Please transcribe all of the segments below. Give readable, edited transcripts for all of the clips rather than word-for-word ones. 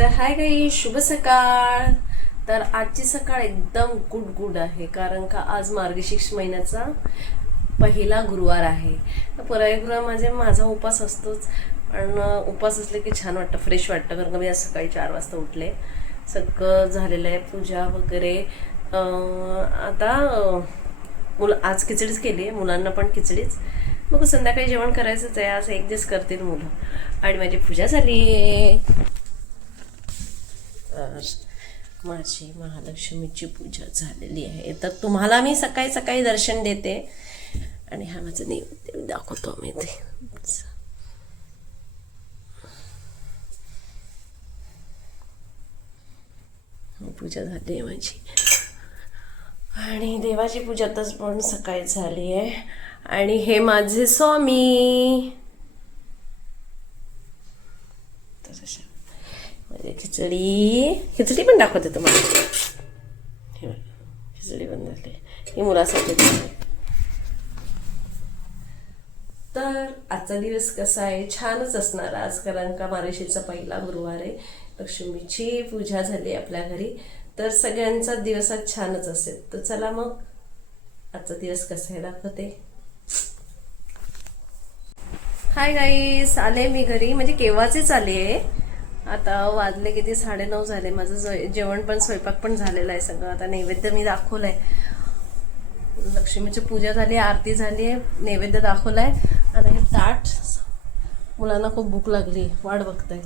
तर हाय गाई, शुभ सकाळ. तर आजची सकाळ एकदम गुड आहे, कारण का आज मार्गशीर्ष महिन्याचा पहिला गुरुवार आहे. तर गुरुवार माझा उपास असतोच, पण उपास असले की छान वाटतं, फ्रेश वाटतं. कारण का मी आज सकाळी 4 वाजता उठले, सगळं झालेलं आहे, पूजा वगैरे. आता आज खिचडीच केली आहे, मुलांना पण खिचडीच. मग संध्याकाळी जेवण करायचंच आहे, आज एक दिवस करतील मुलं. आणि माझी पूजा झाली आहे. माझी महालक्ष्मीची पूजा झालेली आहे. तर तुम्हाला मी सकाळी सकाळी दर्शन देते आणि हा माझं नैवेद्य दाखवतो मी ते. पूजा झाली आहे माझी, आणि देवाची पूजा तर पण सकाळी झाली आहे. आणि हे माझे स्वामी. तर खिचडी पण दाखवते तुम्हाला. खिचडी पण झाली, ही मुलासाठी. तर आजचा दिवस कसा आहे, छानच असणार आज, कारण का मार्गशीर्षचा पहिला गुरुवार आहे. लक्ष्मीची पूजा झाली आपल्या घरी, तर सगळ्यांचा दिवस आज छानच असेल. तर चला मग आजचा दिवस कसा आहे दाखवते. हाय गाईस, आले मी घरी, म्हणजे केव्हाचीच आले आहे. आता वाजले किती, 9:30 झाले. माझं जेवण पण स्वयंपाक पण झालेलं आहे सगळं. आता नैवेद्य मी दाखवलंय, लक्ष्मीची पूजा झाली, आरती झाली आहे, नैवेद्य दाखवलाय. आता हे ताट, मुलांना खूप भूक लागली, वाट बघतायत.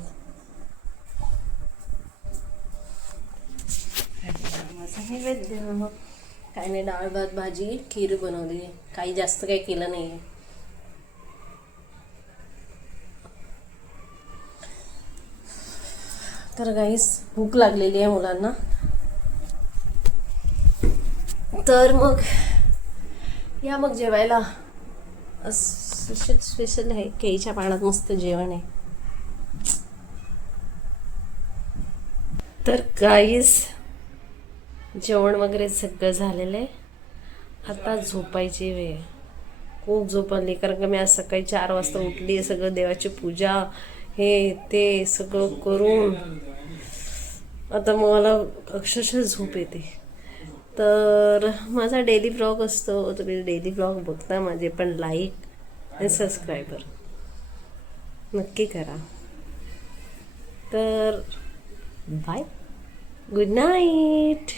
माझं नैवेद्य काय नाही, डाळ भात भाजी खीर बनवली, काही जास्त काही केलं नाही. तर गाईस भूक लागलेली आहे मुलांना, तर मग या मग जेवायला. स्पेशल आहे, केळीच्या पाण्यात मस्त जेवण आहे. तर गाईस जेवण वगैरे सगळं झालेलं आहे. आता झोपायची वेळ. खूप झोप आली, कारण का मी आज सकाळी 4 वाजता उठली, सगळं देवाची पूजा हे ते सगळं करून आता मला अक्षरशः झोप येते. तर माझा डेली ब्लॉग असतो, तुम्ही डेली ब्लॉग बघता माझे, पण लाईक आणि सबस्क्रायबर नक्की करा. तर बाय, गुड नाईट.